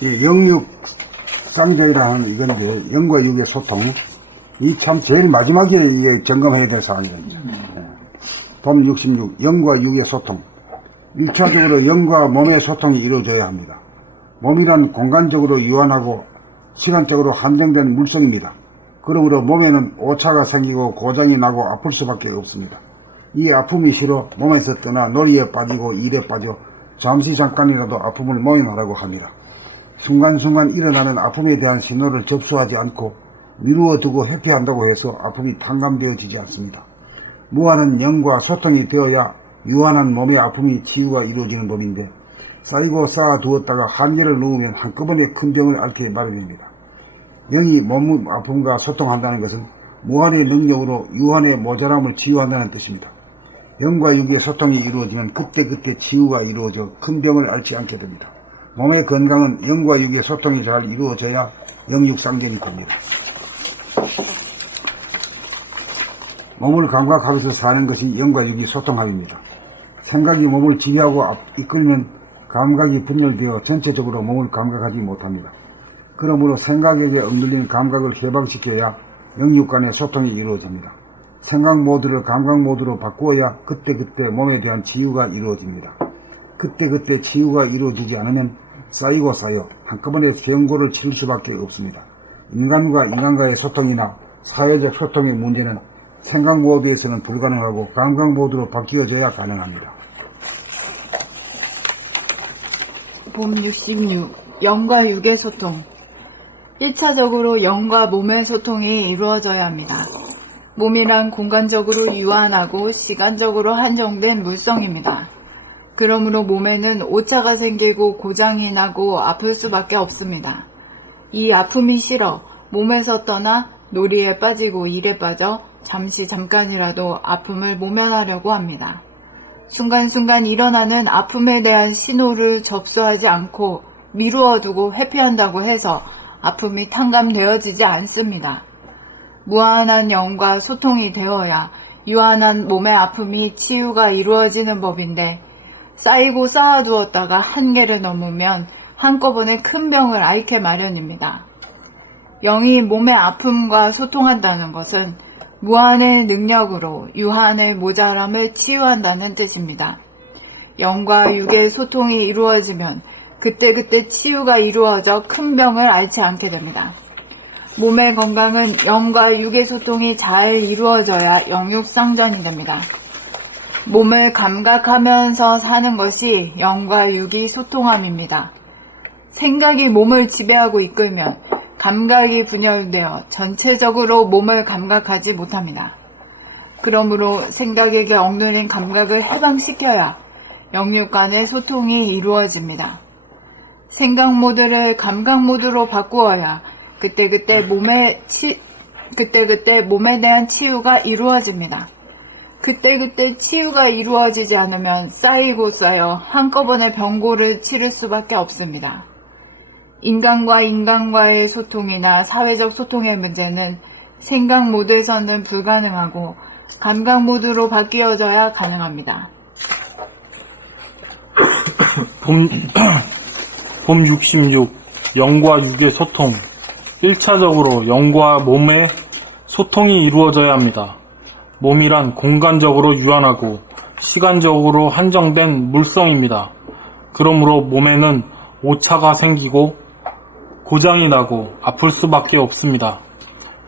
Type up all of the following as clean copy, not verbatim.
이 영육상제라는 이건데, 영과 육의 소통. 이 참 제일 마지막에 이게 점검해야 될 사항입니다. 봄 66, 영과 육의 소통. 1차적으로 영과 몸의 소통이 이루어져야 합니다. 몸이란 공간적으로 유한하고 시간적으로 한정된 물성입니다. 그러므로 몸에는 오차가 생기고 고장이 나고 아플 수밖에 없습니다. 이 아픔이 싫어 몸에서 떠나 놀이에 빠지고 일에 빠져 잠시 잠깐이라도 아픔을 모면하라고 합니다. 순간순간 일어나는 아픔에 대한 신호를 접수하지 않고 미루어 두고 회피한다고 해서 아픔이 탕감되어지지 않습니다. 무한한 영과 소통이 되어야 유한한 몸의 아픔이 치유가 이루어지는 법인데, 쌓이고 쌓아두었다가 한계를 넘으면 한꺼번에 큰 병을 앓게 마련입니다. 영이 몸 아픔과 소통한다는 것은 무한의 능력으로 유한의 모자람을 치유한다는 뜻입니다. 영과 육의 소통이 이루어지면 그때그때 치유가 이루어져 큰 병을 앓지 않게 됩니다. 몸의 건강은 영과 육의 소통이 잘 이루어져야 영육상견이 됩니다. 몸을 감각하면서 사는 것이 영과 육이 소통합니다. 생각이 몸을 지배하고 이끌면 감각이 분열되어 전체적으로 몸을 감각하지 못합니다. 그러므로 생각에게 억눌린 감각을 해방시켜야 영육 간의 소통이 이루어집니다. 생각 모드를 감각 모드로 바꾸어야 그때그때 몸에 대한 치유가 이루어집니다. 그때그때 치유가 이루어지지 않으면 쌓이고 쌓여 한꺼번에 병고를 치를 수밖에 없습니다. 인간과 인간과의 소통이나 사회적 소통의 문제는 생각 모드에서는 불가능하고 감각 모드로 바뀌어져야 가능합니다. 봄 66. 영과 육의 소통. 1차적으로 영과 몸의 소통이 이루어져야 합니다. 몸이란 공간적으로 유한하고 시간적으로 한정된 물성입니다. 그러므로 몸에는 오차가 생기고 고장이 나고 아플 수밖에 없습니다. 이 아픔이 싫어 몸에서 떠나 놀이에 빠지고 일에 빠져 잠시 잠깐이라도 아픔을 모면하려고 합니다. 순간순간 일어나는 아픔에 대한 신호를 접수하지 않고 미루어 두고 회피한다고 해서 아픔이 탕감되어지지 않습니다. 무한한 영과 소통이 되어야 유한한 몸의 아픔이 치유가 이루어지는 법인데, 쌓이고 쌓아두었다가 한계를 넘으면 한꺼번에 큰 병을 앓게 마련입니다. 영이 몸의 아픔과 소통한다는 것은 무한의 능력으로 유한의 모자람을 치유한다는 뜻입니다. 영과 육의 소통이 이루어지면 그때그때 치유가 이루어져 큰 병을 앓지 않게 됩니다. 몸의 건강은 영과 육의 소통이 잘 이루어져야 영육상전이 됩니다. 몸을 감각하면서 사는 것이 영과 육이 소통함입니다. 생각이 몸을 지배하고 이끌면 감각이 분열되어 전체적으로 몸을 감각하지 못합니다. 그러므로 생각에게 억눌린 감각을 해방시켜야 영육 간의 소통이 이루어집니다. 생각 모드를 감각 모드로 바꾸어야 그때그때 몸에 대한 치유가 이루어집니다. 그때그때 치유가 이루어지지 않으면 쌓이고 쌓여 한꺼번에 병고를 치를 수밖에 없습니다. 인간과 인간과의 소통이나 사회적 소통의 문제는 생각 모드에서는 불가능하고 감각 모드로 바뀌어져야 가능합니다. 봄 66. 영과 육의 소통. 1차적으로 영과 몸의 소통이 이루어져야 합니다. 몸이란 공간적으로 유한하고 시간적으로 한정된 물성입니다. 그러므로 몸에는 오차가 생기고 고장이 나고 아플 수밖에 없습니다.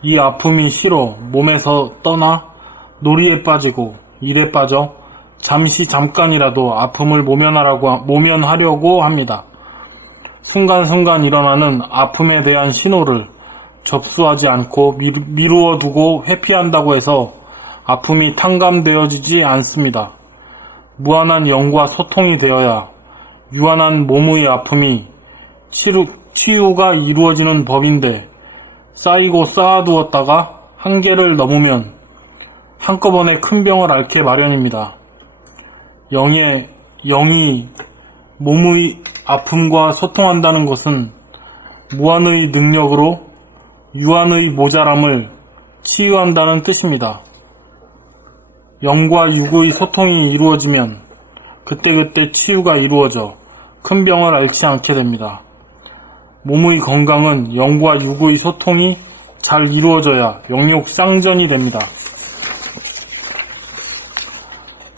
이 아픔이 싫어 몸에서 떠나 놀이에 빠지고 일에 빠져 잠시 잠깐이라도 아픔을 모면하려고 합니다. 순간순간 일어나는 아픔에 대한 신호를 접수하지 않고 미루어 두고 회피한다고 해서 아픔이 탕감되어지지 않습니다. 무한한 영과 소통이 되어야 유한한 몸의 아픔이 치유가 이루어지는 법인데, 쌓이고 쌓아두었다가 한계를 넘으면 한꺼번에 큰 병을 앓게 마련입니다. 영이 몸의 아픔과 소통한다는 것은 무한의 능력으로 유한의 모자람을 치유한다는 뜻입니다. 영과 육의 소통이 이루어지면 그때그때 치유가 이루어져 큰 병을 앓지 않게 됩니다. 몸의 건강은 영과 육의 소통이 잘 이루어져야 영육쌍전이 됩니다.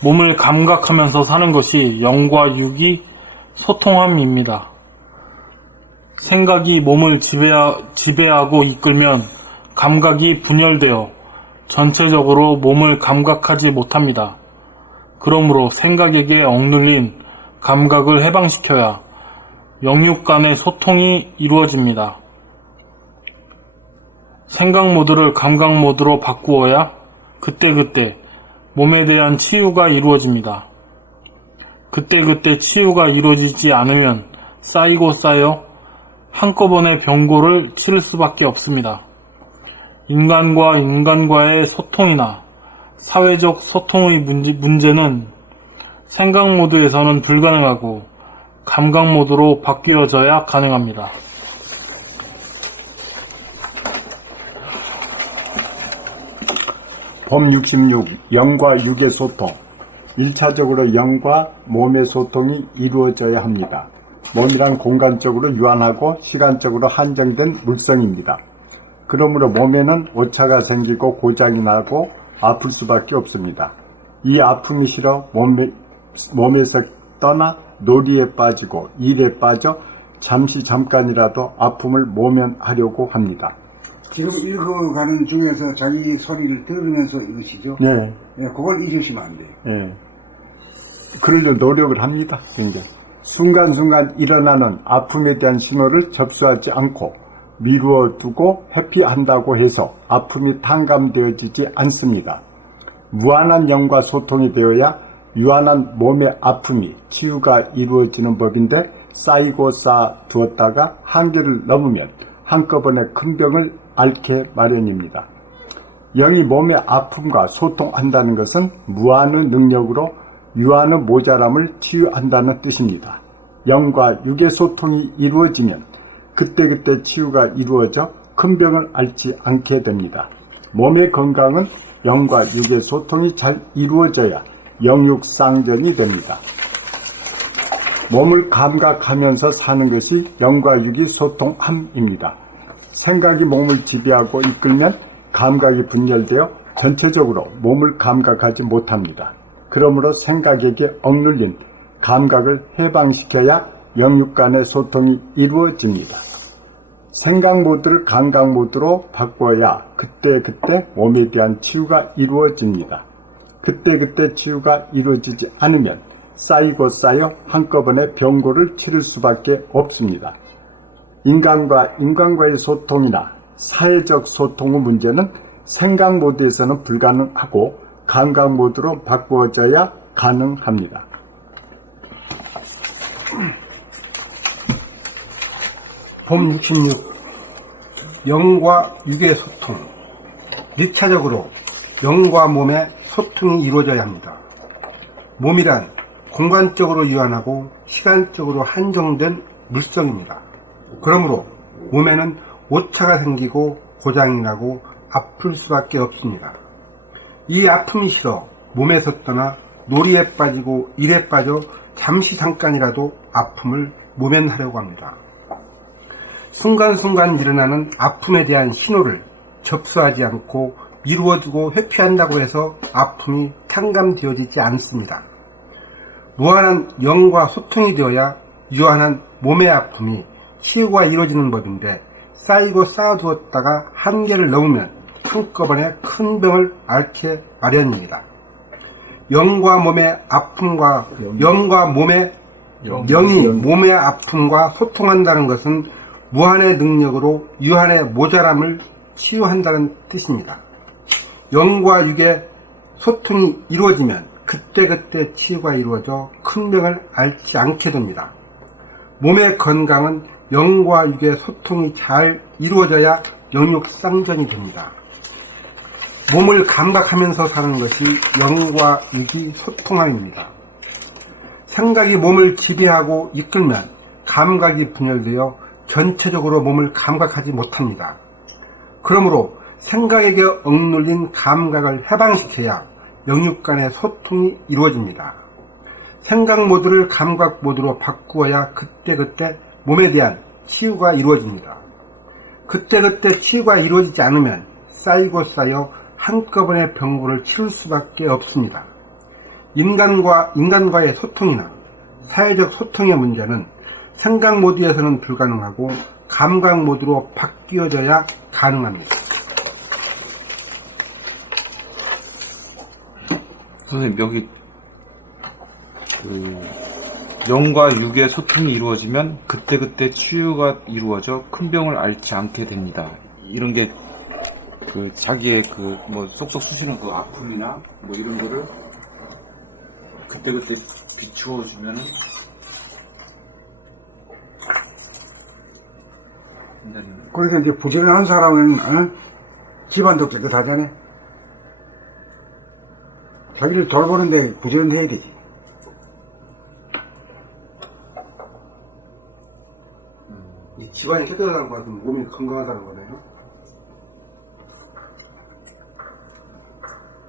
몸을 감각하면서 사는 것이 영과 육이 소통함입니다. 생각이 몸을 지배하고 이끌면 감각이 분열되어 전체적으로 몸을 감각하지 못합니다. 그러므로 생각에게 억눌린 감각을 해방시켜야 영육 간의 소통이 이루어집니다. 생각 모드를 감각 모드로 바꾸어야 그때그때 몸에 대한 치유가 이루어집니다. 그때그때 치유가 이루어지지 않으면 쌓이고 쌓여 한꺼번에 병고를 치를 수밖에 없습니다. 인간과 인간과의 소통이나 사회적 소통의 문제는 생각 모드에서는 불가능하고 감각 모드로 바뀌어져야 가능합니다. 법 66. 영과 육의 소통. 1차적으로 영과 몸의 소통이 이루어져야 합니다. 몸이란 공간적으로 유한하고 시간적으로 한정된 물성입니다. 그러므로 몸에는 오차가 생기고 고장이 나고 아플 수밖에 없습니다. 이 아픔이 싫어 몸에서 떠나 놀이에 빠지고 일에 빠져 잠깐이라도 아픔을 모면하려고 합니다. 지금 읽어가는 중에서 자기 소리를 들으면서 읽으시죠? 네. 네, 그걸 잊으시면 안 돼요. 예. 그러려 노력을 합니다. 굉장히. 순간순간 일어나는 아픔에 대한 신호를 접수하지 않고 미루어 두고 회피한다고 해서 아픔이 탕감되어지지 않습니다. 무한한 영과 소통이 되어야 유한한 몸의 아픔이 치유가 이루어지는 법인데 쌓이고 쌓아두었다가 한계를 넘으면 한꺼번에 큰 병을 앓게 마련입니다. 영이 몸의 아픔과 소통한다는 것은 무한의 능력으로 유한의 모자람을 치유한다는 뜻입니다. 영과 육의 소통이 이루어지면 그때그때 치유가 이루어져 큰 병을 앓지 않게 됩니다. 몸의 건강은 영과 육의 소통이 잘 이루어져야 영육쌍전이 됩니다. 몸을 감각하면서 사는 것이 영과 육이 소통함입니다. 생각이 몸을 지배하고 이끌면 감각이 분열되어 전체적으로 몸을 감각하지 못합니다. 그러므로 생각에게 억눌린 감각을 해방시켜야 영육 간의 소통이 이루어집니다. 생각 모드를 감각 모드로 바꿔야 그때그때 몸에 대한 치유가 이루어집니다. 그때그때 치유가 이루어지지 않으면 쌓이고 쌓여 한꺼번에 병고를 치를 수밖에 없습니다. 인간과 인간과의 소통이나 사회적 소통의 문제는 생각 모드에서는 불가능하고 감각 모드로 바꾸어져야 가능합니다. 법 66. 영과 육의 소통. 1차적으로 영과 몸의 소통이 이루어져야 합니다. 몸이란 공간적으로 유한하고 시간적으로 한정된 물성입니다. 그러므로 몸에는 오차가 생기고 고장이 나고 아플 수밖에 없습니다. 이 아픔이 싫어 몸에서 떠나 놀이에 빠지고 일에 빠져 잠깐이라도 아픔을 모면하려고 합니다. 순간순간 일어나는 아픔에 대한 신호를 접수하지 않고 미루어두고 회피한다고 해서 아픔이 탕감되어지지 않습니다. 무한한 영과 소통이 되어야 유한한 몸의 아픔이 치유가 이루어지는 법인데 쌓이고 쌓아두었다가 한계를 넘으면 한꺼번에 큰 병을 앓게 마련입니다. 영과 몸의 아픔과 영이 몸의 아픔과 소통한다는 것은 무한의 능력으로 유한의 모자람을 치유한다는 뜻입니다. 영과 육의 소통이 이루어지면 그때그때 치유가 이루어져 큰 병을 앓지 않게 됩니다. 몸의 건강은 영과 육의 소통이 잘 이루어져야 영육쌍전이 됩니다. 몸을 감각하면서 사는 것이 영과 육이 소통함입니다. 생각이 몸을 지배하고 이끌면 감각이 분열되어 전체적으로 몸을 감각하지 못합니다. 그러므로 생각에게 억눌린 감각을 해방시켜야 영육 간의 소통이 이루어집니다. 생각 모드를 감각 모드로 바꾸어야 그때그때 몸에 대한 치유가 이루어집니다. 그때그때 치유가 이루어지지 않으면 쌓이고 쌓여 한꺼번에 병고를 치를 수밖에 없습니다. 인간과의 소통이나 사회적 소통의 문제는 생각 모드에서는 불가능하고 감각 모드로 바뀌어져야 가능합니다. 선생님, 여기 영과 육의 소통이 이루어지면 그때그때 치유가 이루어져 큰 병을 앓지 않게 됩니다. 이런 게 자기의 뭐 쏙쏙 쑤시는 그 아픔이나 뭐 이런 거를 그때그때 비추어 주면은 그래서 이제 부지런한 사람은 집안도 깨끗하잖아요. 자기를 돌보는데 부지런해야 되지. 이 집안이 깨끗하다는 것은 몸이 건강하다는 거네요.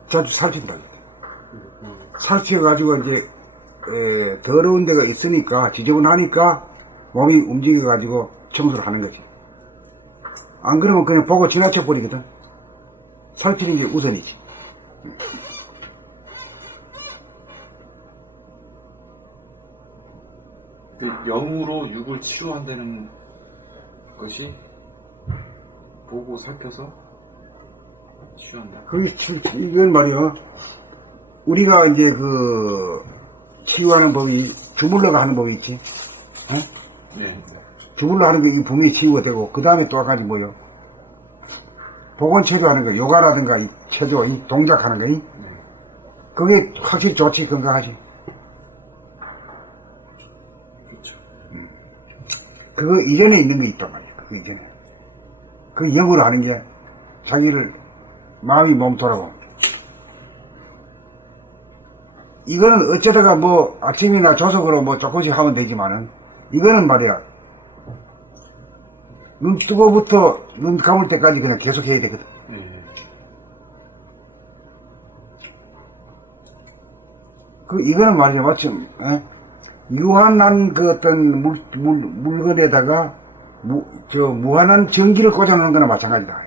자주 살찐다. 살찌어가지고 이제 더러운 데가 있으니까 지저분하니까 몸이 움직여가지고 청소를 하는 거지. 안 그러면 그냥 보고 지나쳐 버리거든. 살찌는 게 우선이지. 영으로 육을 치료한다는 것이 보고 살펴서 치유한다. 이건 말이야. 우리가 이제 치유하는 법이 주물러가 하는 법이 있지. 네. 주물러 하는 게 분명히 치유가 되고, 그 다음에 또 한 가지 뭐요? 보건체조하는 거, 요가라든가 이 체조, 이 동작하는 거, 그게 확실히 좋지, 건강하지. 그렇죠. 그거 이전에 있는 게 있단 말이야. 그거 이전에. 그 영으로 하는 게 자기를 마음이 몸돌아고. 이거는 어쩌다가 뭐 아침이나 조석으로 뭐 조금씩 하면 되지만은 이거는 말이야. 눈 뜨고부터 눈 감을 때까지 그냥 계속 해야 되거든. 이거는 말이야. 마침 유한한 그 어떤 물건에다가 무한한 전기를 꽂아놓는 거나 마찬가지다.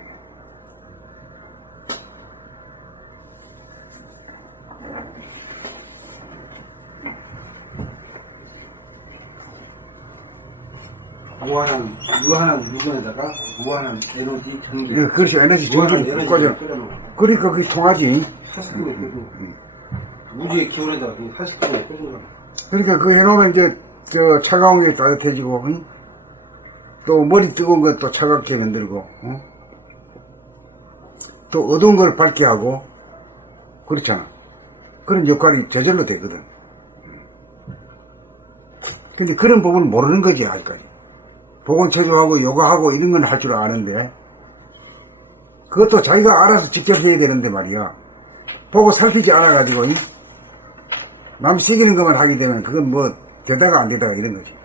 무한한 물건에다가 무한한 에너지 전기. 그렇죠. 에너지 전기를 꽂아. 그러니까 그게 통하지. 40분에 우주의 기온에다가 40분에 꽂는 거야. 그러니까 그거 해놓으면 이제 차가운 게 따뜻해지고, 응? 또 머리 뜨거운 것도 차갑게 만들고, 응? 또 어두운 걸 밝게 하고, 그렇잖아. 그런 역할이 저절로 되거든. 근데 그런 법을 모르는 거지, 아직까지. 보건체조하고 요가하고 이런 건 할 줄 아는데, 그것도 자기가 알아서 직접 해야 되는데 말이야. 보고 살피지 않아가지고, 응? 남 시키는 것만 하게 되면 그건 뭐 되다가 안 되다가 이런 거지.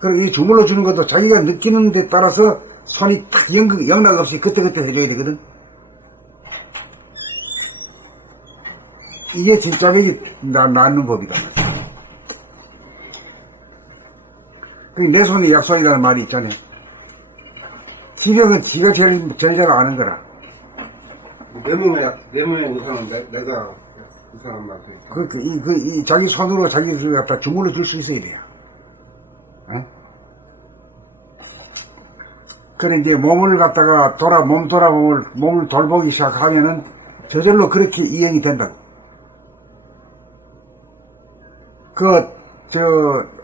그리고 이 주물러 주는 것도 자기가 느끼는 데 따라서 손이 탁 영락 없이 그때그때 해줘야 되거든. 이게 진짜 맥이 낫는 법이다. 내 손이 약손이라는 말이 있잖아요. 지병은 지가 제일 잘 아는 거라. 내 몸의 우상은 내가 우상한 말이야. 자기 손으로 자기를 갖다 주물러 줄 수 있어야 돼요. 그래, 이제 몸을 갖다가 몸을 돌보기 시작하면은 저절로 그렇게 이행이 된다고.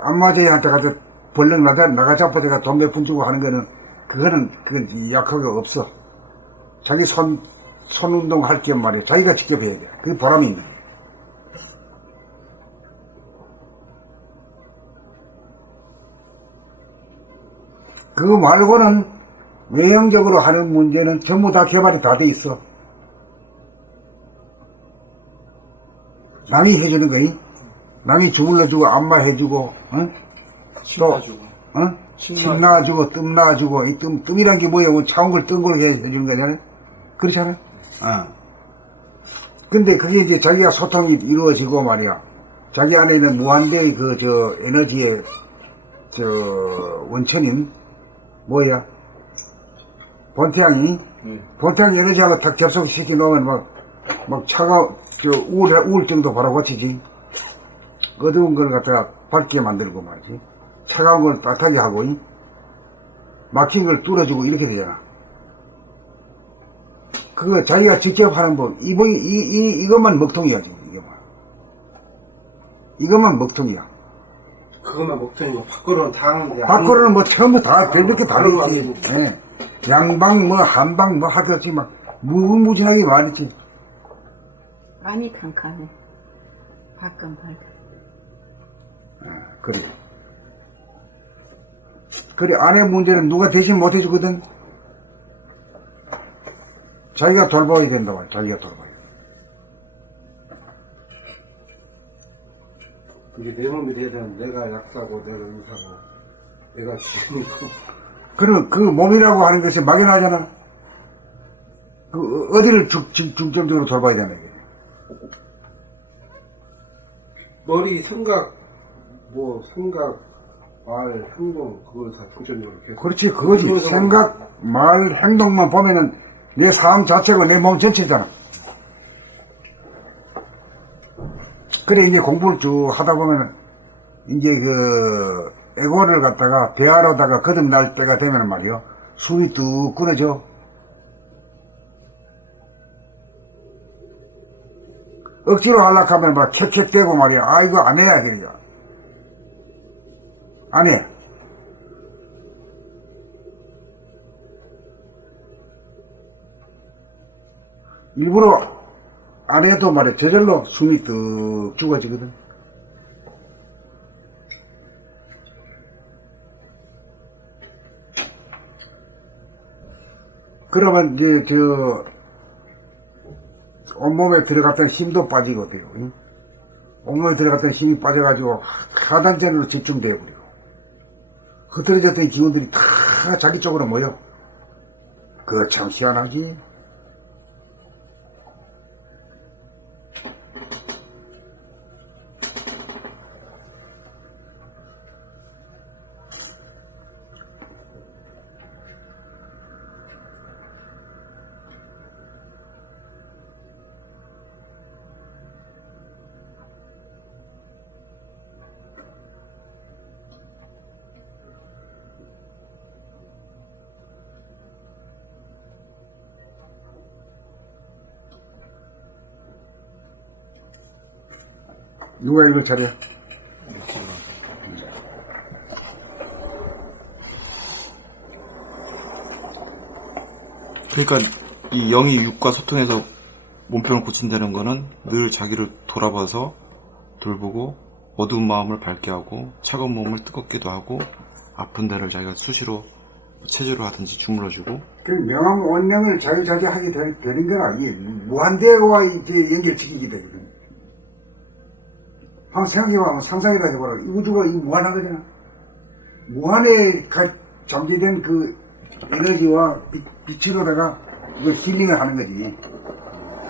안마제한테 가서 벌렁 나가자포대가 돈 몇 푼 주고 하는 거는, 그건 약하게 없어. 자기 손 운동 할 겸 말이야. 자기가 직접 해야 돼. 그게 보람이 있는 거야. 그거 말고는 외형적으로 하는 문제는 전부 다 개발이 다 돼 있어. 남이 해주는 거이. 남이 주물러주고, 안마해주고, 침 놔주고, 뜸 놔주고, 이 뜸이란 게 뭐야? 차운 걸 뜬 걸로 해주는 거잖아요? 그렇잖아요? 근데 그게 이제 자기가 소통이 이루어지고 말이야. 자기 안에 있는 무한대의 에너지에 원천인, 뭐야? 본태양이, 본태양 에너지하고 딱 접속시켜 놓으면 막 우울증도 바로 고치지. 어두운 걸 갖다가 밝게 만들고 말이지. 차가운 걸 따뜻하게 하고, 막힌 걸 뚫어주고 이렇게 되잖아. 그거 자기가 직접 하는 법, 이것만 먹통이야, 지금, 이것만 먹통이야. 그것만 먹더니 밖으로는 다 하는데. 밖으로는 뭐 처음부터 다 이렇게 다르지. 예. 양방, 한방, 하듯이 막, 무궁무진하게 많았지. 많이 캄캄해. 밖은 밝아. 그래. 그래, 아내 문제는 누가 대신 못 해주거든? 자기가 돌봐야 된다고, 자기가 돌봐야 돼. 이게 내 몸이 돼야 되는 내가 약사고, 내가 의사고, 내가 주인이고. 그럼 그 몸이라고 하는 것이 막연하잖아. 그, 어디를 중점적으로 돌봐야 되는 거야. 머리, 생각, 말, 행동, 그걸 다 중점적으로 계속. 그렇지, 그거지. 생각, 말, 행동만 보면은 내 삶 자체가 내 몸 전체잖아. 그래, 이제 공부를 쭉 하다 보면은, 이제 에고를 갖다가 대화로다가 거듭날 때가 되면 말이요. 숨이 뚝 끊어져. 억지로 하려고 하면 막 캑캑대고 말이야. 아, 이거 안 해야 되니까. 안 해. 일부러 안 해도 말이야. 저절로 숨이 뚝 죽어지거든. 그러면 이제 온몸에 들어갔던 힘도 빠지거든요. 온몸에 들어갔던 힘이 빠져가지고 하단전으로 집중되어버리고 흐트러졌던 기운들이 다 자기 쪽으로 모여. 그거 참 희한하지. 누가 이걸 차려? 그러니까 이 영이 육과 소통해서 몸병을 고친다는 거는 늘 자기를 돌아봐서 돌보고 어두운 마음을 밝게 하고 차가운 몸을 뜨겁게도 하고 아픈 데를 자기가 수시로 체조를 하든지 주물러주고. 그 명함 원령을 자유자재하게 되는 거나 이게 무한대와 이제 연결시키게 되거든. 한번 생각해봐, 상상이라 해봐라. 이 우주가 무한하거든. 무한에 잠재된 그 에너지와 빛으로다가 이걸 힐링을 하는 거지.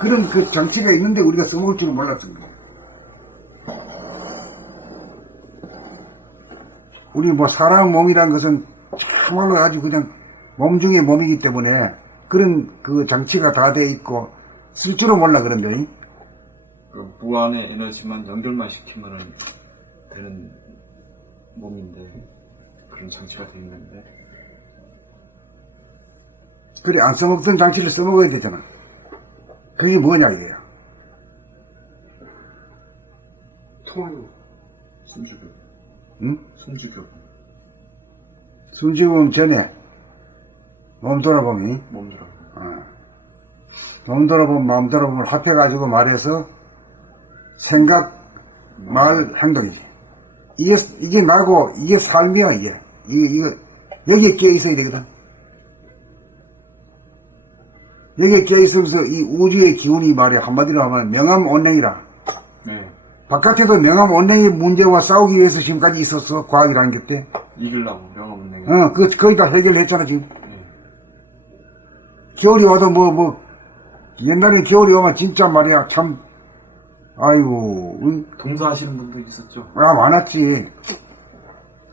그런 그 장치가 있는데 우리가 써먹을 줄은 몰랐던 거야. 우리 뭐 사람 몸이란 것은 참말로 아주 그냥 몸 중에 몸이기 때문에 그런 그 장치가 다 돼 있고 쓸 줄은 몰라 그런데. 그 무한의 에너지만 연결만 시키면 되는 몸인데 그런 장치가 돼 있는데. 그래, 안 써먹던 장치를 써먹어야 되잖아. 그게 뭐냐 이게요. 통하는 거. 숨죽여. 응? 숨죽여. 숨죽음 전에 몸 돌아보면 몸들어. 몸 돌아보면 마음 돌아보면 합해가지고 말해서 생각, 말, 행동이지. 이게 나고 이게 삶이야 이게. 이거 여기에 끼어 있어야 되거든. 여기에 끼어 있으면서 이 우주의 기운이 말이야 한마디로 하면 명암온냉이라. 네. 바깥에도 명암온냉의 문제와 싸우기 위해서 지금까지 있었어 과학이라는 게 때. 이기려고 명함 내게. 거의 다 해결했잖아 지금. 겨울이 와도 옛날에 겨울이 오면 진짜 말이야 참 아이고. 동사하시는 분도 있었죠. 많았지.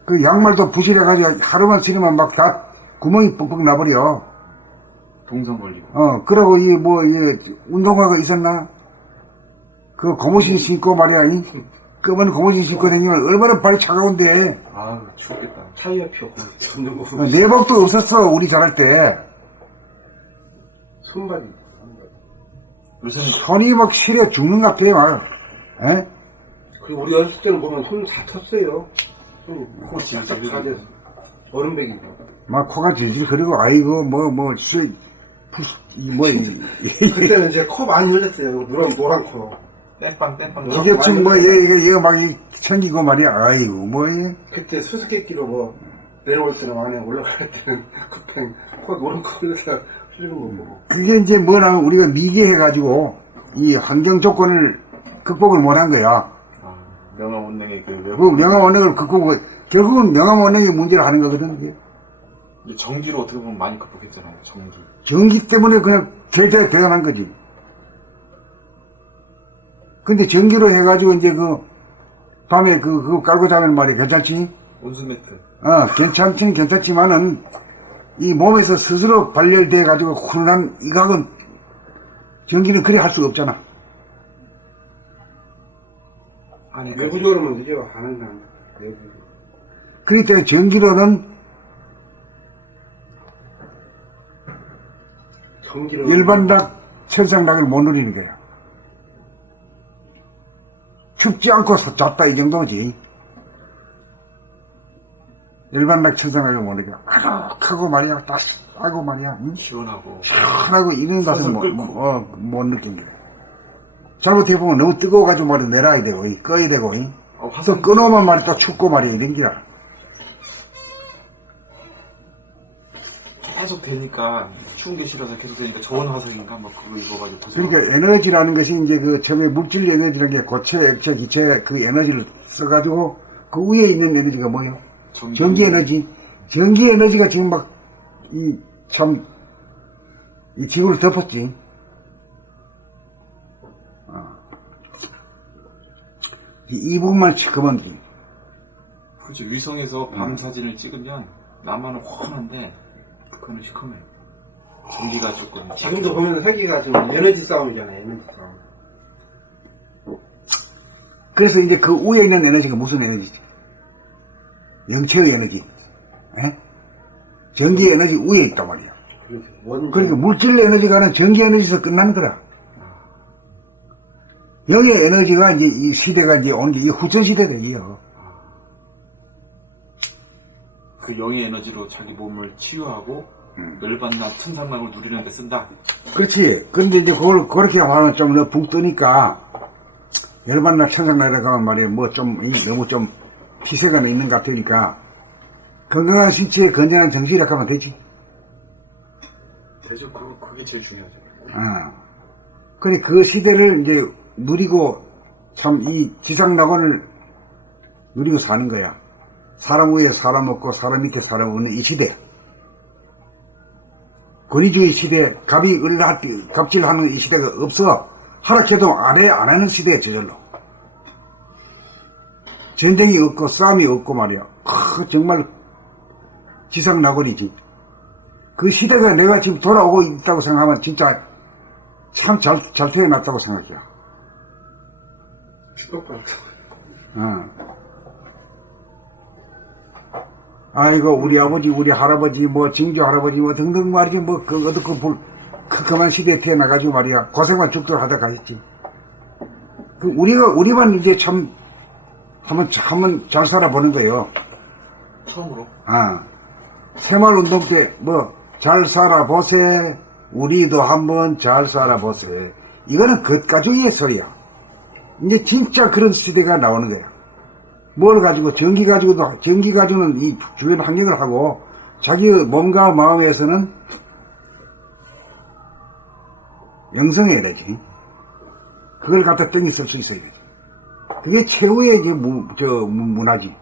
그 양말도 부실해가지고 하루만 신으면 막 다 구멍이 뻥뻥 나버려. 동선 걸리고. 그러고 운동화가 있었나? 그 고무신 신고 말이야, 검은 고무신 신고 다니면 얼마나 발이 차가운데. 아, 춥겠다. 타이어 피 없고, 전용 거. 내복도 없었어, 우리 자랄 때. 손발이. 요새는 손이 막 시려 죽는 것 같아, 막. 에? 그리고 우리 어렸을 때는 보면 손 다 텄어요. 코 질질 다 됐어. 얼음배기. 막 코가 질질 그리고, 아이고, 그때는 이제 코 많이 흘렸어요. 노란 코. 땜빵 기계층 얘가 막 생기고 말이야, 아이고, 그때 수수께끼로 내려올 때는 안에 올라갈 때는 그냥 코 노란 코 흘려서 흘리는 거 보고. 그게 이제 뭐냐면 우리가 미개해가지고 이 환경 조건을 극복을 못한 거야. 명암 원능의 그 그 명암 원액을 극복을, 결국은 명암 원액의 문제를 하는 거거든. 그게. 이게 전기로 어떻게 보면 많이 극복했잖아요. 전기 때문에 그냥 대단한 거지. 근데 전기로 해가지고 이제 밤에 그거 깔고 자면 말이야, 괜찮지? 온수매트. 괜찮지만은 이 몸에서 스스로 발열돼가지고 훈훈한 이각은 전기는 그리 할 수가 없잖아. 외부적으로는 되죠. 하는 사람. 외부. 그렇기 때문에 전기로는 일반락, 천상락을 못 누리는 거야. 춥지 않고 잤다 이 정도지. 일반락, 천상락을 못 누리고 아늑하고 말이야, 따뜻하고 말이야, 시원하고 이런 것은 못 느낀 거야. 잘못해보면 너무 뜨거워가지고 말이야, 내려야 되고 꺼야 되고 또 꺼놓으면 말이야 또 춥고 말이야, 이런 기라. 계속 되니까 추운 게 싫어서 계속 되니까 저온 화상인가 막 그걸 입어가지고 고생. 그러니까 에너지라는 것이 이제 처음에 물질 에너지라는 게 고체, 액체, 기체 그 에너지를 써가지고 그 위에 있는 에너지가 뭐예요? 전기 에너지. 전기 에너지가 지금 막 이 지구를 덮었지. 이 부분만 시커먼 지. 그렇죠. 위성에서 밤 사진을 찍으면 남한은 환한데 그거는 시커매요. 전기가 조금. 지금도 보면 세계가 지금 에너지 싸움이잖아요. 에너지 싸움. 그래서 이제 그 위에 있는 에너지가 무슨 에너지지? 영체의 에너지. 전기 에너지 위에 있단 말이야. 그러니까 물질 에너지가는 전기 에너지에서 끝나는 거라. 영의 에너지가 이제 이 시대가 이제 오는 게 이 후천 시대들이요. 그 영의 에너지로 자기 몸을 치유하고 열반나 천상락을 누리는 데 쓴다. 그렇지. 근데 이제 그걸 그렇게 하면 좀 붕 뜨니까 열반나 천상락이라고 하면 말이야 너무 좀 희세가 있는 것 같으니까 건강한 신체에 건전한 정신이라고 하면 되지. 되죠. 그게 제일 중요하죠. 근데 그 시대를 이제 누리고 참 이 지상낙원을 누리고 사는 거야. 사람 위에 사람 없고 사람 밑에 사람 없는 이 시대. 권위주의 시대, 갑이 갑질하는 이 시대가 없어. 하락해도 안 하는 시대에 저절로. 전쟁이 없고 싸움이 없고 말이야. 정말 지상낙원이지. 그 시대가 내가 지금 돌아오고 있다고 생각하면 진짜 참 잘 태어났다고 생각해요. 아이고, 우리 아버지, 우리 할아버지, 증조 할아버지, 등등 말이지, 그만 시대에 태어나가지고 말이야. 고생만 죽도록 하다 가셨지. 우리만 이제 한번 잘 살아보는 거예요. 처음으로. 새마을 운동 때, 잘 살아보세. 우리도 한번 잘 살아보세. 이거는 겉가죽의 소리야. 이제 진짜 그런 시대가 나오는 거야. 뭘 가지고, 전기 가지고는 이 주변 환경을 하고, 자기 몸과 마음에서는 영성의 에너지. 그걸 갖다 땡기 쓸 수 있어야 돼. 그게 최후의 문화지.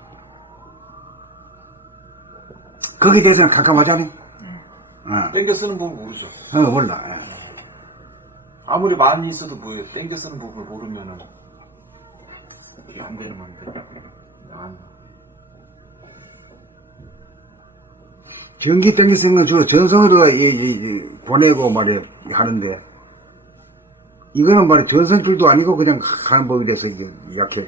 거기에 대해서는 깜깜하잖아요. 땡겨 쓰는 법을 모르죠. 몰라. 아무리 많이 있어도 뭐예요. 땡겨 쓰는 법을 모르면은 이게 안 되는 건데. 전기 땡기는 건 주로 전선으로 보내고 말이야 하는데, 이거는 말이야 전선줄도 아니고 그냥 하는 법이 돼서 이제 약해.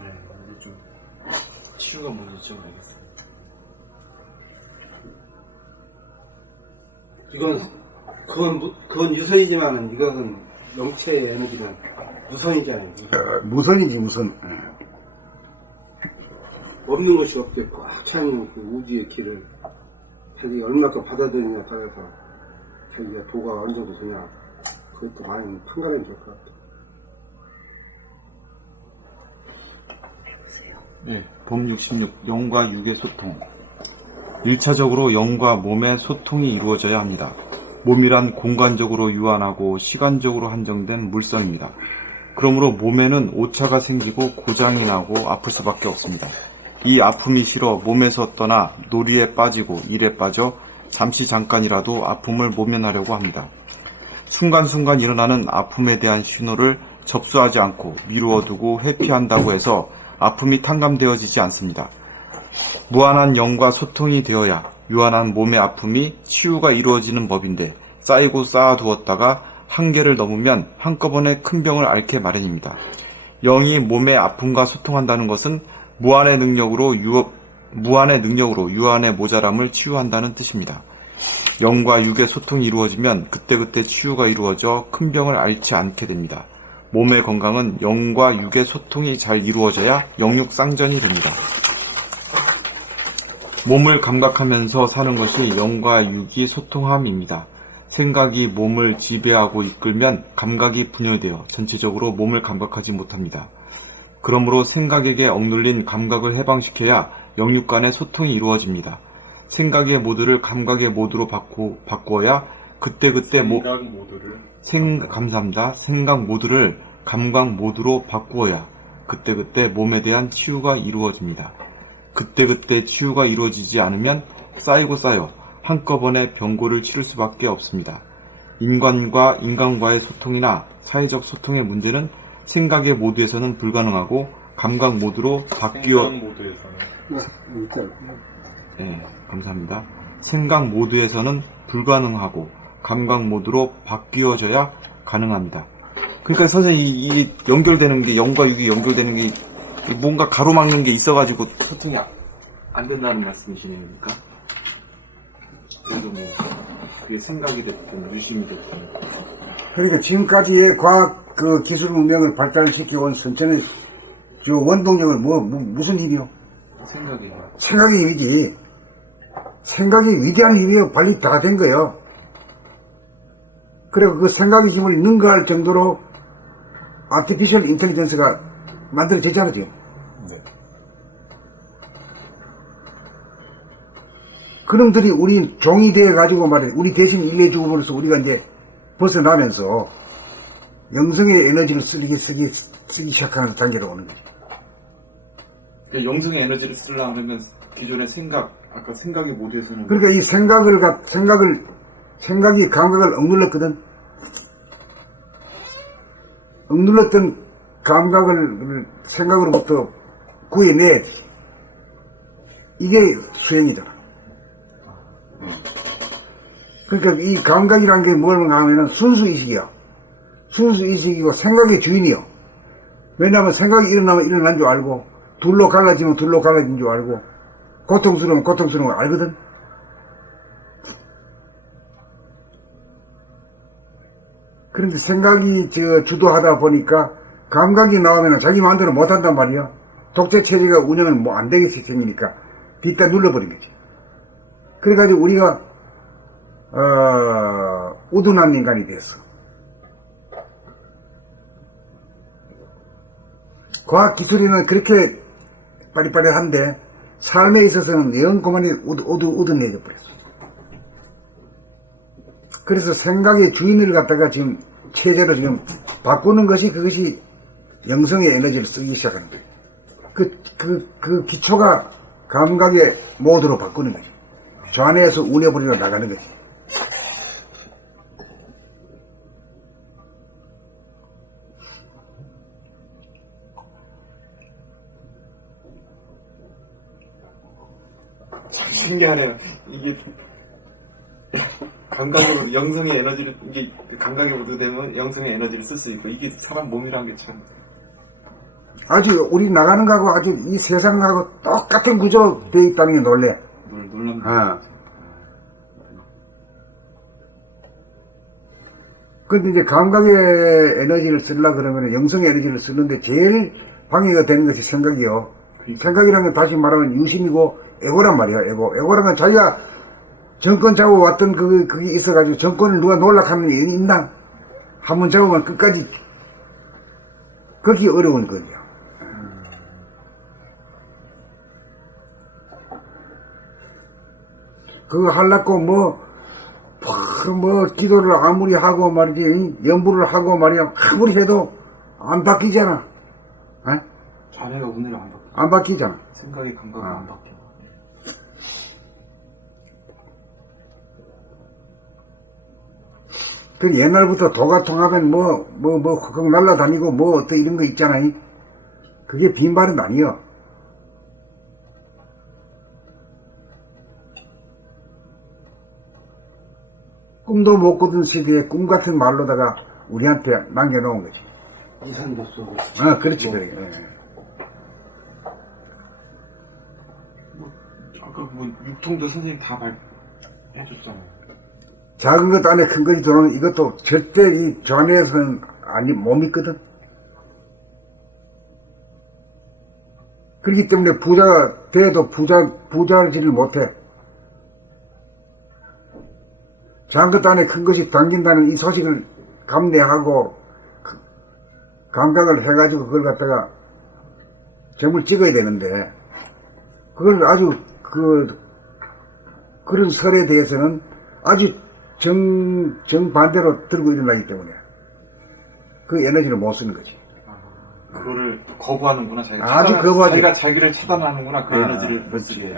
네, 이게 좀 치유가 뭔지 좀 알겠어요. 그건 유선이지만 이것은 영체의 에너지가 무선이잖아요. 무선이지 무선. 없는 것이 없게 꽉 찬 그 우주의 길을 자기가 얼마큼 받아들이냐 따라서 자기가 도가 어느 정도 되냐 그것도 많이 판가름이 될 것 같아요. 네, 봄 66 영과 육의 소통. 1차적으로 영과 몸의 소통이 이루어져야 합니다. 몸이란 공간적으로 유한하고 시간적으로 한정된 물성입니다. 그러므로 몸에는 오차가 생기고 고장이 나고 아플 수밖에 없습니다. 이 아픔이 싫어 몸에서 떠나 놀이에 빠지고 일에 빠져 잠깐이라도 아픔을 모면하려고 합니다. 순간순간 일어나는 아픔에 대한 신호를 접수하지 않고 미루어 두고 회피한다고 해서 아픔이 탕감되어지지 않습니다. 무한한 영과 소통이 되어야 유한한 몸의 아픔이 치유가 이루어지는 법인데, 쌓이고 쌓아두었다가 한계를 넘으면 한꺼번에 큰 병을 앓게 마련입니다. 영이 몸의 아픔과 소통한다는 것은 무한의 능력으로 유한의 모자람을 치유한다는 뜻입니다. 영과 육의 소통이 이루어지면 그때그때 치유가 이루어져 큰 병을 앓지 않게 됩니다. 몸의 건강은 영과 육의 소통이 잘 이루어져야 영육쌍전이 됩니다. 몸을 감각하면서 사는 것이 영과 육이 소통함입니다. 생각이 몸을 지배하고 이끌면 감각이 분열되어 전체적으로 몸을 감각하지 못합니다. 그러므로 생각에게 억눌린 감각을 해방시켜야 영육 간의 소통이 이루어집니다. 생각의 모드를 감각의 모드로 바꾸어야 그때그때 생각 모드를 감각 모드로 바꾸어야 그때그때 몸에 대한 치유가 이루어집니다. 그때그때 치유가 이루어지지 않으면 쌓이고 쌓여 한꺼번에 병고를 치를 수밖에 없습니다. 인간과 인간과의 소통이나 사회적 소통의 문제는 생각의 모드에서는 불가능하고 감각 모드로 감사합니다. 생각 모드에서는 불가능하고 감각 모드로 바뀌어져야 가능합니다. 그러니까 선생님 이 연결되는 게 영과 육이 연결되는 게 뭔가 가로막는 게 있어가지고 소통이 안 된다는 말씀이시니까. 그래도 뭐 그게 생각이 됐든 유심이 됐든. 그러니까 지금까지의 과학 그 기술 문명을 발달시켜온 선체는 저 원동력은 무슨 힘이요? 생각의 힘이지. 생각이 위대한 힘이요. 빨리 다 된 거예요. 그리고 그 생각의 힘을 능가할 정도로 아티피셜 인텔리전스가 만들어졌잖아요, 지금. 그놈들이 우리 종이 되어가지고 말이야. 우리 대신 일해주고 버려서 우리가 이제 벗어나면서 영성의 에너지를 쓰기 시작하는 단계로 오는 거지. 그러니까 영성의 에너지를 쓰려면 기존의 아까 생각의 모드에서는. 그러니까 이 생각이 감각을 억눌렀거든. 억눌렀던 감각을 생각으로부터 구해내야지. 이게 수행이잖아. 그러니까 이 감각이라는 게 뭐냐면 하면은 순수의식이야. 순수의식이고 생각의 주인이요. 왜냐하면 생각이 일어나면 일어난 줄 알고, 둘로 갈라지면 둘로 갈라진 줄 알고, 고통스러우면 고통스러운 걸 알거든. 그런데 생각이 주도하다 보니까 감각이 나오면 자기 마음대로 못한단 말이야. 독재 체제가 운영을 뭐 안 되게 생기니까 뒷다 눌러버린 거지. 그래가지고 우리가 우둔한 인간이 됐어. 과학기술이는 그렇게 빠릿빠릿한데 삶에 있어서는 영 그만이 우둔해져 버렸어. 그래서 생각의 주인을 갖다가 지금 체제로 지금 바꾸는 것이 그것이 영성의 에너지를 쓰기 시작하는 거예요. 그 기초가 감각의 모드로 바꾸는 거죠. 좌뇌에서 우뇌버리로 나가는 거지. 참 신기하네요. 이게 감각으로 영성의 에너지를 이게 감각에 모두되면 영성의 에너지를 쓸 수 있고 이게 사람 몸이란 게 참 아주 우리 나가는 거하고 아주 이 세상하고 똑같은 구조로 되어 있다는 게 놀래. 놀랍니다. 근데 이제 감각의 에너지를 쓰려고 그러면 영성의 에너지를 쓰는데 제일 방해가 되는 것이 생각이요. 생각이라는 건 다시 말하면 유심이고 에고란 말이야, 에고. 에고라는 건 자기가 정권 잡고 왔던 그게 있어가지고 정권을 누가 놀락하는 게 있나? 한 번 잡으면 끝까지 그게 어려운 거죠. 그거 하려고 기도를 아무리 하고 말이지, 연부를 하고 말이야, 아무리 해도 안 바뀌잖아. 에? 자네가 운을 안 바뀌어. 안 바뀌잖아. 생각의 감각이 안 바뀌어. 그 옛날부터 도가 통하면 훅 날라다니고 또 이런 거 있잖아요. 그게 빈말은 아니여. 꿈도 못 꾸던 시대에 꿈 같은 말로다가 우리한테 남겨놓은 거지. 이산도 쏘고. 그렇지, 그래. 아까 육통도 선생님 다 해줬잖아요. 작은 것 안에 큰 것이 들어오는 이것도 절대 이 전에서는 못 믿거든. 그렇기 때문에 부자가 돼도 부자지를 못해. 작은 것 안에 큰 것이 담긴다는 이 소식을 감내하고 감각을 해가지고 그걸 갖다가 점을 찍어야 되는데 그걸 아주 그런 설에 대해서는 아주 정반대로 들고 일어나기 때문에 그 에너지를 못 쓰는 거지. 그거를 거부하는구나. 아주 거부하지. 자기가 자기를 차단하는구나. 그 에너지를 못 쓰게.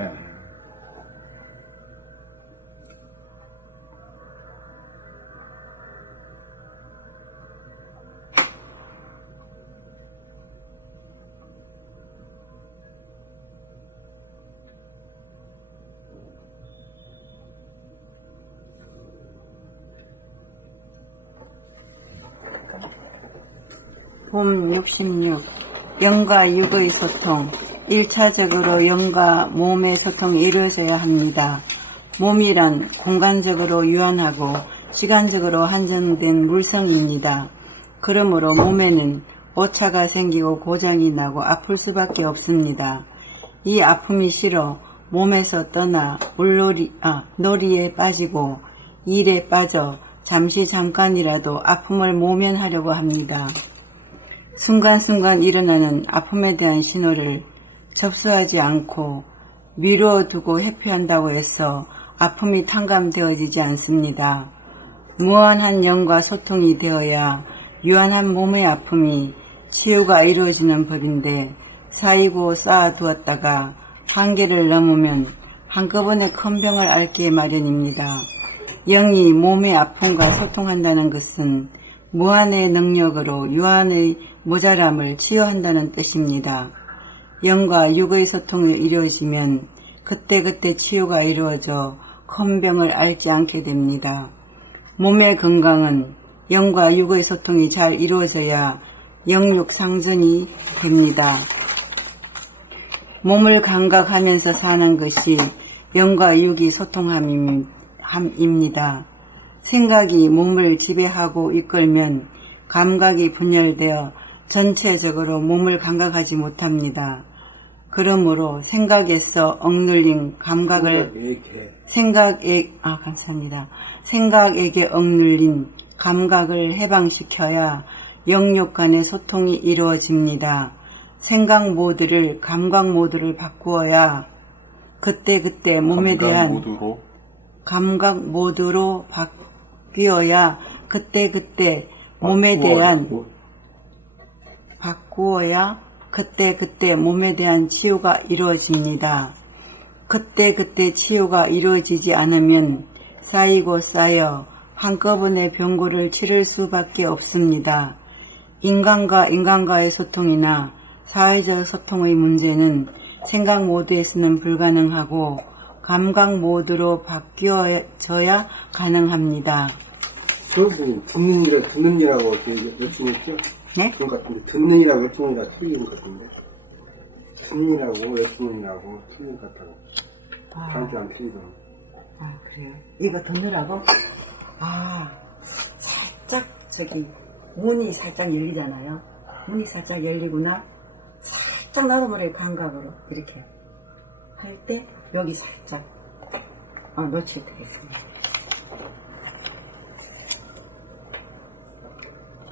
봄 66. 영과 육의 소통. 1차적으로 영과 몸의 소통이 이루어져야 합니다. 몸이란 공간적으로 유한하고 시간적으로 한정된 물성입니다. 그러므로 몸에는 오차가 생기고 고장이 나고 아플 수밖에 없습니다. 이 아픔이 싫어 몸에서 떠나 놀이에 빠지고 일에 빠져 잠깐이라도 아픔을 모면하려고 합니다. 순간순간 일어나는 아픔에 대한 신호를 접수하지 않고 미루어 두고 회피한다고 해서 아픔이 탕감되어지지 않습니다. 무한한 영과 소통이 되어야 유한한 몸의 아픔이 치유가 이루어지는 법인데 쌓이고 쌓아두었다가 한계를 넘으면 한꺼번에 큰 병을 앓게 마련입니다. 영이 몸의 아픔과 소통한다는 것은 무한의 능력으로 유한의 모자람을 치유한다는 뜻입니다. 영과 육의 소통이 이루어지면 그때그때 치유가 이루어져 큰 병을 앓지 않게 됩니다. 몸의 건강은 영과 육의 소통이 잘 이루어져야 영육 상전이 됩니다. 몸을 감각하면서 사는 것이 영과 육이 소통함입니다. 생각이 몸을 지배하고 이끌면 감각이 분열되어 전체적으로 몸을 감각하지 못합니다. 그러므로 생각에서 억눌린 감각을 생각에게 억눌린 감각을 해방시켜야 영육 간의 소통이 이루어집니다. 생각 모드를 감각 모드를 바꾸어야 그때그때 몸에 대한 감각 모드로 바뀌어야 그때그때 몸에 대한 치유가 이루어집니다. 그때그때 치유가 이루어지지 않으면 쌓이고 쌓여 한꺼번에 병고를 치를 수밖에 없습니다. 인간과 인간과의 소통이나 사회적 소통의 문제는 생각 모드에서는 불가능하고 감각 모드로 바뀌어져야 가능합니다. 저분 듣는 이라고 열중했죠? 네? 그런 것 같은데 듣는 이라고 열중이라 틀린 것 같은데 듣는 이라고 열중이라고 틀린 것 같아요. 다른 줄안 틀리더라고. 아, 그래요? 이거 듣느라고? 아, 살짝 저기 문이 살짝 열리잖아요. 문이 살짝 열리구나. 살짝 나도 모르게 감각으로 이렇게 할 때 여기 살짝 놓치게 되겠습니다.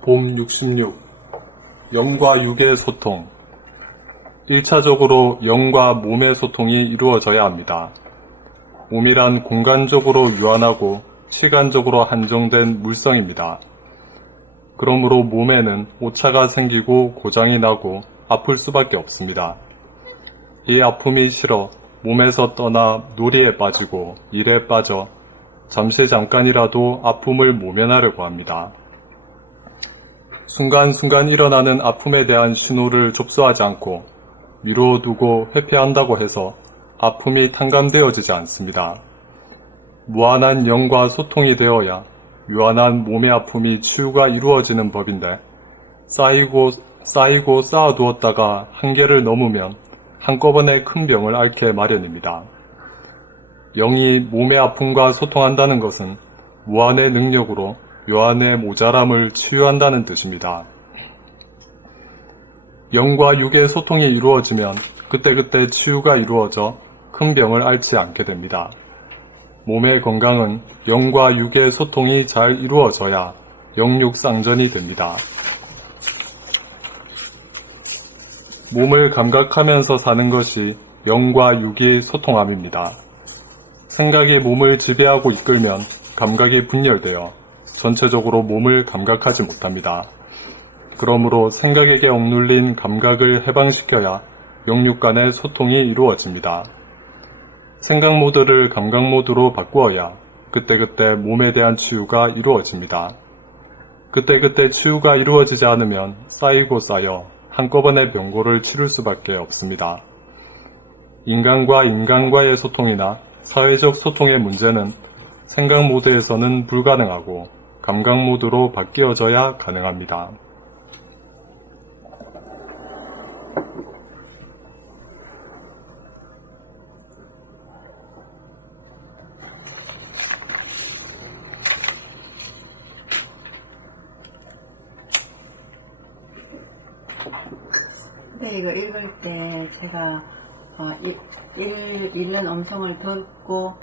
봄 66. 영과 육의 소통. 1차적으로 영과 몸의 소통이 이루어져야 합니다. 몸이란 공간적으로 유한하고 시간적으로 한정된 물성입니다. 그러므로 몸에는 오차가 생기고 고장이 나고 아플 수밖에 없습니다. 이 아픔이 싫어 몸에서 떠나 놀이에 빠지고 일에 빠져 잠깐이라도 아픔을 모면하려고 합니다. 순간순간 일어나는 아픔에 대한 신호를 접수하지 않고 미뤄두고 회피한다고 해서 아픔이 탕감되어지지 않습니다. 무한한 영과 소통이 되어야 유한한 몸의 아픔이 치유가 이루어지는 법인데 쌓이고 쌓아두었다가 한계를 넘으면 한꺼번에 큰 병을 앓게 마련입니다. 영이 몸의 아픔과 소통한다는 것은 무한의 능력으로 요한의 모자람을 치유한다는 뜻입니다. 영과 육의 소통이 이루어지면 그때그때 치유가 이루어져 큰 병을 앓지 않게 됩니다. 몸의 건강은 영과 육의 소통이 잘 이루어져야 영육쌍전이 됩니다. 몸을 감각하면서 사는 것이 영과 육이 소통함입니다. 생각이 몸을 지배하고 이끌면 감각이 분열되어 전체적으로 몸을 감각하지 못합니다. 그러므로 생각에게 억눌린 감각을 해방시켜야 영육 간의 소통이 이루어집니다. 생각 모드를 감각 모드로 바꾸어야 그때그때 몸에 대한 치유가 이루어집니다. 그때그때 치유가 이루어지지 않으면 쌓이고 쌓여 한꺼번에 병고를 치를 수밖에 없습니다. 인간과 인간과의 소통이나 사회적 소통의 문제는 생각 모드에서는 불가능하고 감각 모드로 바뀌어져야 가능합니다. 근데 이거 읽을 때 제가 읽는 음성을 듣고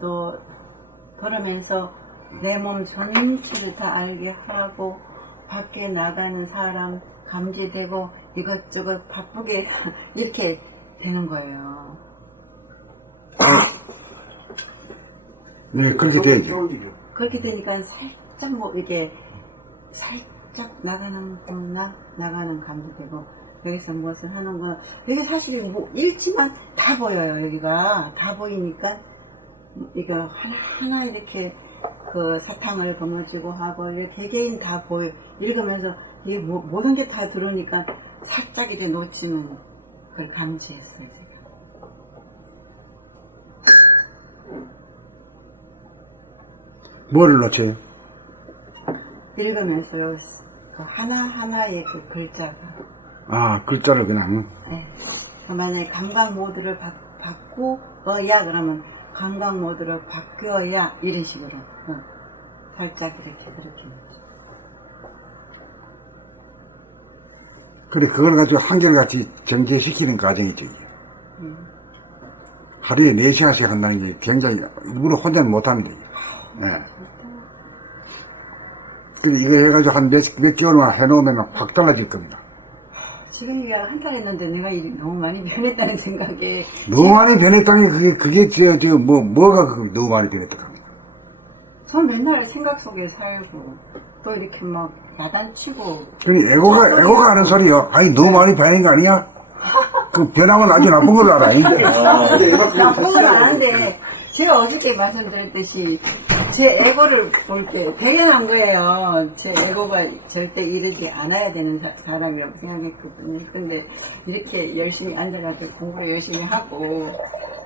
또 들으면서 내 몸 전체를 다 알게 하고 밖에 나가는 사람 감지되고 이것저것 바쁘게 이렇게 되는 거예요. 네, 그렇게 돼야죠. 그렇게 되니까 살짝 뭐 이게 살짝 나가는구나 나가는 감지되고 여기서 무엇을 하는구나 여기 사실 뭐 읽지만 다 보여요. 여기가 다 보이니까 이거 하나하나 이렇게 그 사탕을 거머쥐고 하고 이렇게 개개인 다 보여 읽으면서 이게 모든 게 다 들어오니까 살짝 이렇게 놓치는 걸 감지했어요. 제가. 뭐를 놓쳐요? 읽으면서요. 그 하나하나의 그 글자가. 아, 글자를 그냥. 네. 만약에 감각 모드를 바꾸어야 그러면 감각 모드로 바뀌어야 이런 식으로 살짝 이렇게 놓죠. 그래, 그걸 가지고 한결같이 전개시키는 과정이죠. 하루에 4시간씩 한다는 게 굉장히, 일부러 혼자는 못합니다. 예. 근데 이거 해가지고 한 몇 개월만 해놓으면 확 달라질 겁니다. 지금 이게 한 달 했는데 내가 너무 많이 변했다는 생각에. 너무 많이 변했다는 게 그게 뭐가 너무 많이 변했다 합니다. 전 맨날 생각 속에 살고 또 이렇게 막 야단치고. 그러니 애고가 하는 소리요. 아니, 너무 많이 변한 거 아니야? 그 변하면 아주 나쁜 걸 알아. 나쁜 건 아는데 제가 어저께 말씀드렸듯이 제 에고를 볼 때 배려한 거예요. 제 에고가 절대 이러지 않아야 되는 사람이라고 생각했거든요. 근데 이렇게 열심히 앉아가지고 공부를 열심히 하고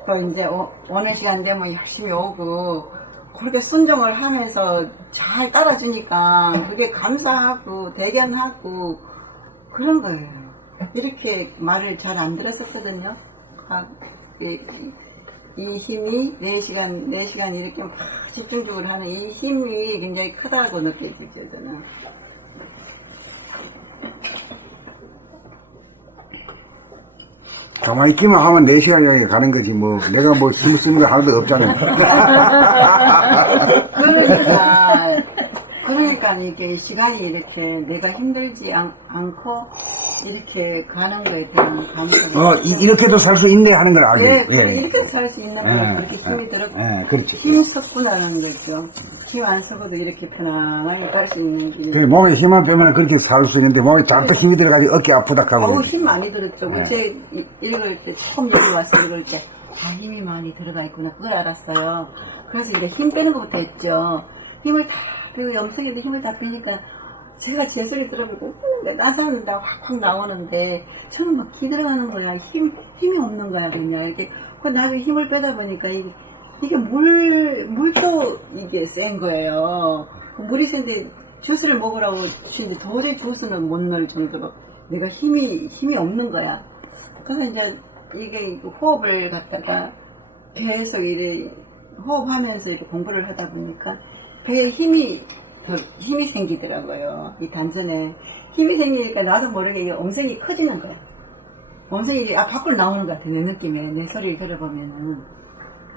또 이제 오는 시간 되면 열심히 오고 그렇게 순종을 하면서 잘 따라주니까 그게 감사하고 대견하고 그런 거예요. 이렇게 말을 잘 안 들었었거든요. 이 힘이 4시간 이렇게 막 집중적으로 하는 이 힘이 굉장히 크다고 느껴지죠, 저는. 가만히 있기만 하면 4시간이 가는 거지, 뭐. 내가 뭐 힘을 쓰는 거 하나도 없잖아요. 그러니까 이게 시간이 이렇게 내가 힘들지 않고 이렇게 가는 거에 대한 감사가. 이렇게도 살 수 있네 하는 걸 알고. 네, 그래, 이렇게 살 수 있는 거야. 그렇게 힘이 들었고. 그렇지. 힘 섞구나라는 거죠. 힘 안 섞어도 이렇게 편안하게 갈 수 있는 길. 그래, 몸에 힘만 빼면 그렇게 살 수 있는데, 몸에 잔뜩 힘이 들어가지고 어깨 아프다 하고. 어우, 힘 많이 들었죠. 어제 읽을 때, 처음 여기 와서 읽을 때, 힘이 많이 들어가 있구나. 그걸 알았어요. 그래서 이제 힘 빼는 것부터 했죠. 힘을 다 빼고, 염색에도 힘을 다 빼니까, 제가 제 소리 들어보고, 나서는데 확확 나오는데, 저는 막 기 들어가는 거야. 힘이 없는 거야, 그냥. 이렇게, 나중에 힘을 빼다 보니까, 이게 물도 이게 센 거예요. 물이 센데, 주스를 먹으라고 주시는데, 도저히 주스는 못 넣을 정도로, 내가 힘이 없는 거야. 그래서 이제, 이게 호흡을 갖다가, 계속 이래, 호흡하면서 이렇게 공부를 하다 보니까, 배에 힘이 생기더라고요. 이 단전에. 힘이 생기니까 나도 모르게 이 음성이 커지는 거야. 음성이 밖으로 나오는 것 같아, 내 느낌에. 내 소리를 들어보면은.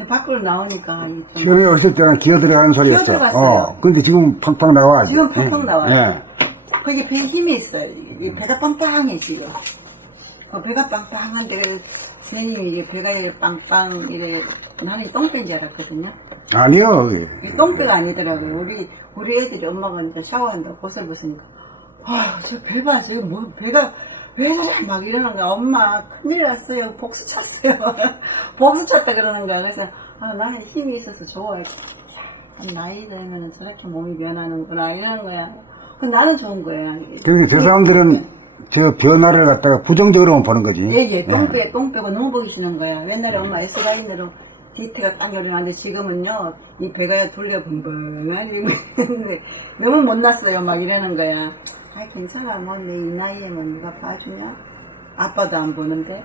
밖으로 나오니까. 처음에 오실 때는 기어 들어가는 소리였어. 들어갔어요. 근데 지금 팡팡 나와. 지금 팡팡 나와요. 예. 거기 배에 힘이 있어요. 이 배가 빵빵해, 지금. 배가 빵빵한데, 선생님이 이게 배가 이렇게 빵빵, 이래, 나는 똥배인 줄 알았거든요. 아니요. 똥배가 아니더라고요. 우리 애들이 엄마가 이제 샤워한다고 옷을 벗으니까, 저 배 봐, 지금 배가 왜 저래? 막 이러는 거야. 엄마, 큰일 났어요. 복수 쳤어요. 복수 쳤다 그러는 거야. 그래서, 나는 힘이 있어서 좋아. 나이 들면 저렇게 몸이 변하는구나. 이러는 거야. 나는 좋은 거야. 그러니까 저 사람들은 저 변화를 갖다가 부정적으로만 보는 거지. 예, 똥배고 너무 보기 싫은 거야. 옛날에 엄마 S라인으로 디테가 딱 열어놨는데 지금은요, 이 배가 둘레 붕붕하니 너무 못났어요. 막 이러는 거야. 괜찮아. 뭐, 내 이 나이에는 누가 봐주냐? 아빠도 안 보는데.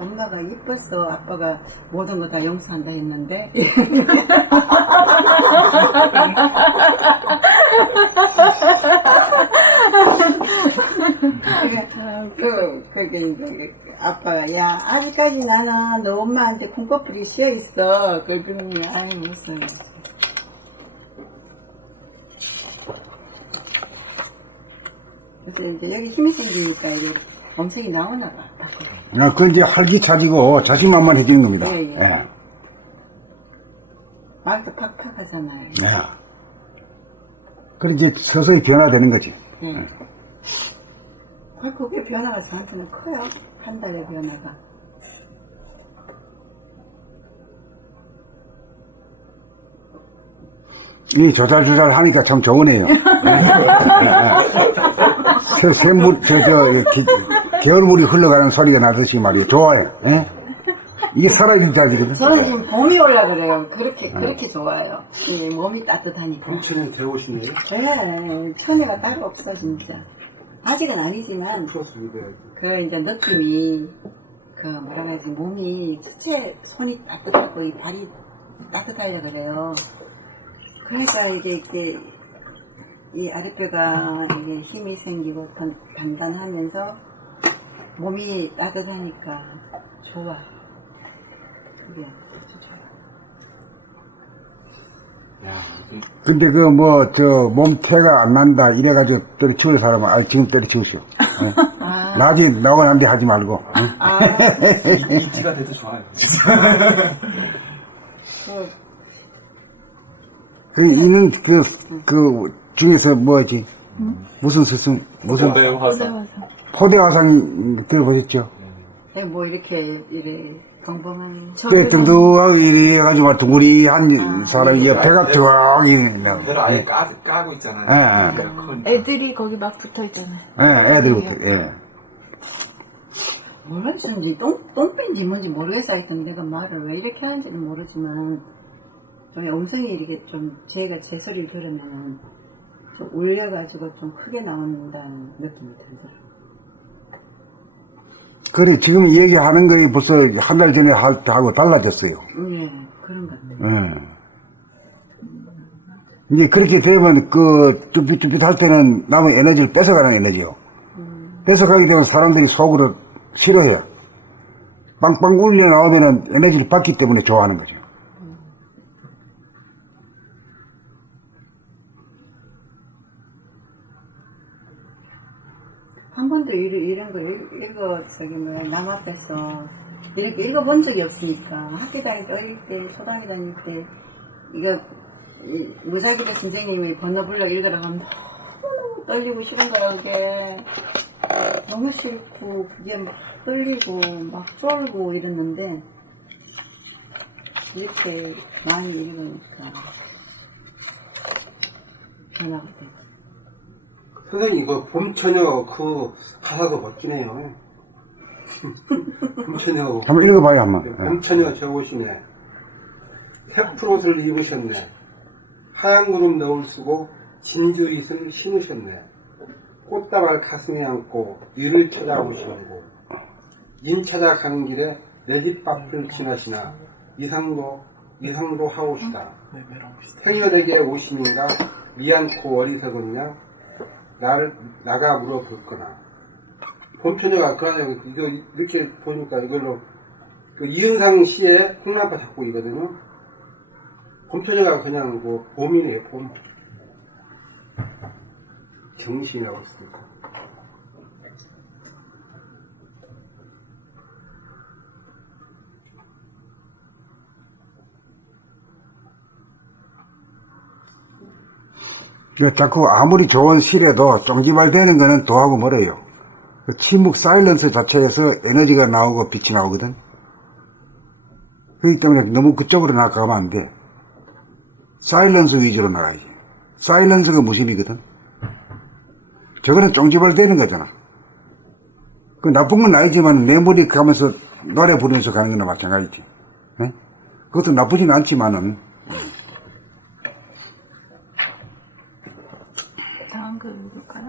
엄마가 이뻤어. 아빠가 모든 거 다 용서한다 했는데. 그게 이제 아빠가, 야, 아직까지 나는 너 엄마한테 콩꺼풀이 씌어있어. 그러더니, 무슨. 그래서 이제 여기 힘이 생기니까 이게 엄색이 나오나 봐. 그건 이제 활기차지고 자신만만해지는 겁니다. 예. 말도 팍팍하잖아요. 그래 이제 서서히 변화되는 거지. 그게 변화가 저한테는 커요. 한 달의 변화가. 이 조잘조잘 하니까 참 좋으네요. 겨울물이 흘러가는 소리가 나듯이 말이에요. 좋아요. 예? 이게 살아있는 자리거든. 저는 지금 봄이 올라 그래요. 그렇게 좋아요. 이 몸이 따뜻하니까. 봄철엔 되오시네요. 네, 천혜가 따로 없어, 진짜. 아직은 아니지만, 그 이제 느낌이, 뭐라 그러지, 몸이, 첫째 손이 따뜻하고, 이 발이 따뜻하려 그래요. 그러니까 이게 이 아랫배가 이게 힘이 생기고 단단하면서 몸이 따뜻하니까 좋아. 그게 아주 좋아. 근데 몸태가 안 난다 이래가지고 때려치울 사람은 지금 때려치우시오. 낮에 나오고 난 뒤 하지 말고. 이티가 돼도 좋아요. 이는 중에서 뭐지? 무슨 스승, 포대화상 들어보셨죠? 네, 뭐 이렇게 벙벙한. 뚱뚱하고 이래 해가지고 둥그리한 사람이 배가 쫙 있는. 배를 아예 까고 있잖아요. 애들이 거기 막 붙어 있잖아요. 애들부터, 뭐라든지 똥뺀지 뭔지 모르겠어 하여튼 내가 말을 왜 이렇게 하는지는 모르지만 좀 음성이 이렇게 좀 제 소리를 들으면 좀 울려가지고 좀 크게 나온다는 느낌이 들더라고요. 그래, 지금 얘기하는 거에 벌써 한 달 전에 할 때하고 달라졌어요. 예, 그런 것 같아요. 예. 이제 그렇게 되면 그 쭈삣쭈삣 할 때는 남의 에너지를 뺏어가는 에너지요. 뺏어가게 되면 사람들이 속으로 싫어해요. 빵빵 울려 나오면은 에너지를 받기 때문에 좋아하는 거죠. 한 번도 이런 거 남 앞에서 이렇게 읽어본 적이 없으니까 학교 다닐 때, 어릴 때, 초등학교 다닐 때 이거 무작위로 선생님이 번호불러 읽으라고 하면 너무너무 떨리고 싫은 거야 그게. 너무 싫고 그게 막 떨리고 막 쫄고 이랬는데 이렇게 많이 읽으니까 변화가 되고. 선생님, 이거 봄처녀 그 가사도 멋지네요. 봄처녀. 한번 읽어봐요, 한번. 봄처녀 적으시네. 태프롯을 입으셨네. 하얀 구름 너울 쓰고 진주잇을 심으셨네. 꽃다발 가슴에 안고 이를 찾아오시고 인 찾아가는 길에 내 집 밖을 지나시나 이상도 하오시다. 행여에게 오시는가 미안코 어리석었냐 나가 물어볼-거나. 봄처녀가 그러냐고 이렇게 보니까 이걸로 그 이은상 씨의 홍남파 작곡이거든요. 봄처녀가 그냥 뭐 봄이네요, 봄. 정신이라고 했습니다. 자꾸 아무리 좋은 시래도 쫑지발 되는 거는 도하고 멀어요. 그 침묵 사일런스 자체에서 에너지가 나오고 빛이 나오거든. 그렇기 때문에 너무 그쪽으로 나가면 안 돼. 사일런스 위주로 나가야지. 사일런스가 무심이거든. 저거는 쫑지발 되는 거잖아. 그 나쁜 건 아니지만 내 머리 가면서 노래 부르면서 가는 거나 마찬가지지. 네? 그것도 나쁘진 않지만은. 다음 글 읽을까요?